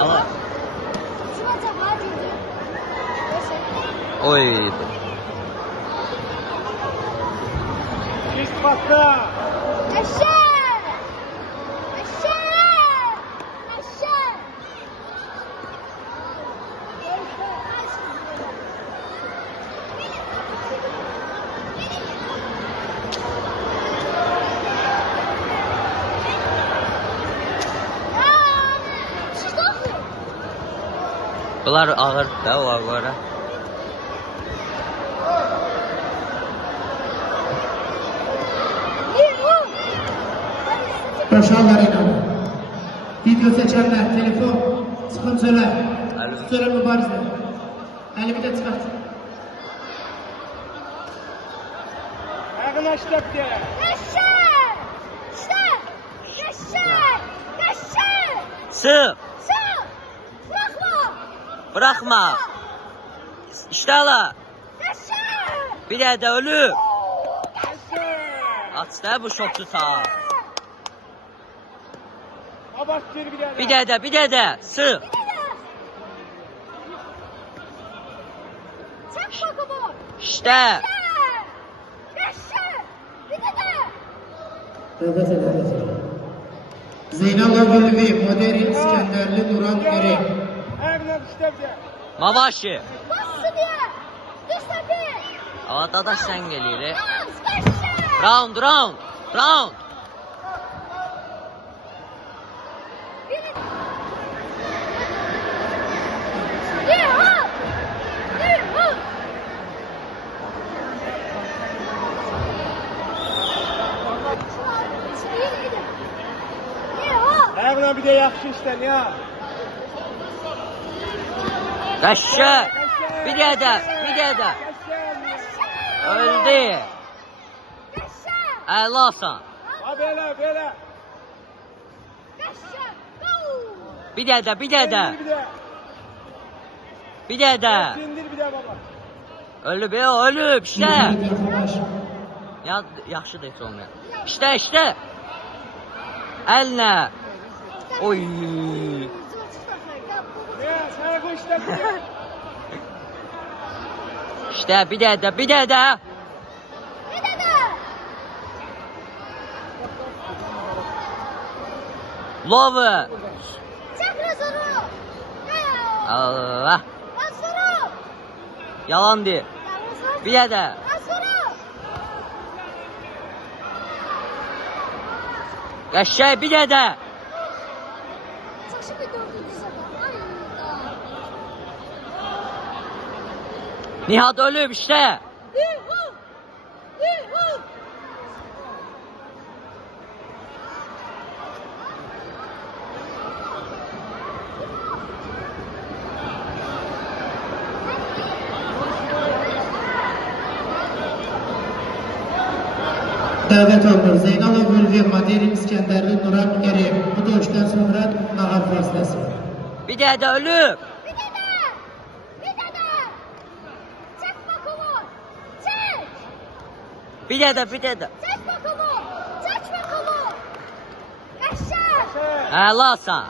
Ama. Oy. İlk bakta. Bunlar ağır da onlara. Başarılar inanın. Video seçenler, telefon, sıkıntılar, sıra mübarizler. Elimi de çıkart. Ayağına işlep diye. Sık. Bırakma. İşte hala. Bir de ölü. Aç da bu şoktu sağ. Bir de. Sık. İşte. Evet. Zeynalov Gülvi, Modern İskenderli, Nuran Eri. Ayağına işlep diye. Mavaşı. Havada da sen geliyor. Round. Ayağına bir de yakşı işten ya. Kaşı. Bir de. Öldü. Allah'san. Ha böyle. Bir de. İndir bir de baba. Ölüb işte. Yakınlaş. Ya yaxşı deyil olmayan. İşte. Əlinə. Oy. Ne? Sana bu işlep diye. İşte bir de. Lovu. Allah. Yalan deyil. Bir de. Qəşəng bir de. Nihat ölüb işte. Davet olunur. Zeynalov Gülvi, Modern İskenderli, Nuran Eri. Bu dövüşten sonra Nağar Faslası. Bir de ölüb. Bir de. Əlasan.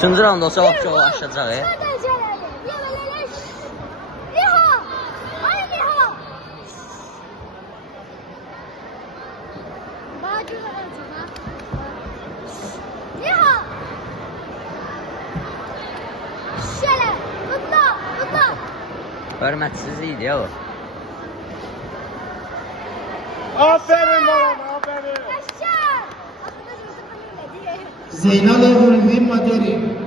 Sındıram da olsa vaxtı o aşacaq. Hörmətsizlikdir ya o. Aferin bana, aferin. Zeynalov Gülvi, Modern.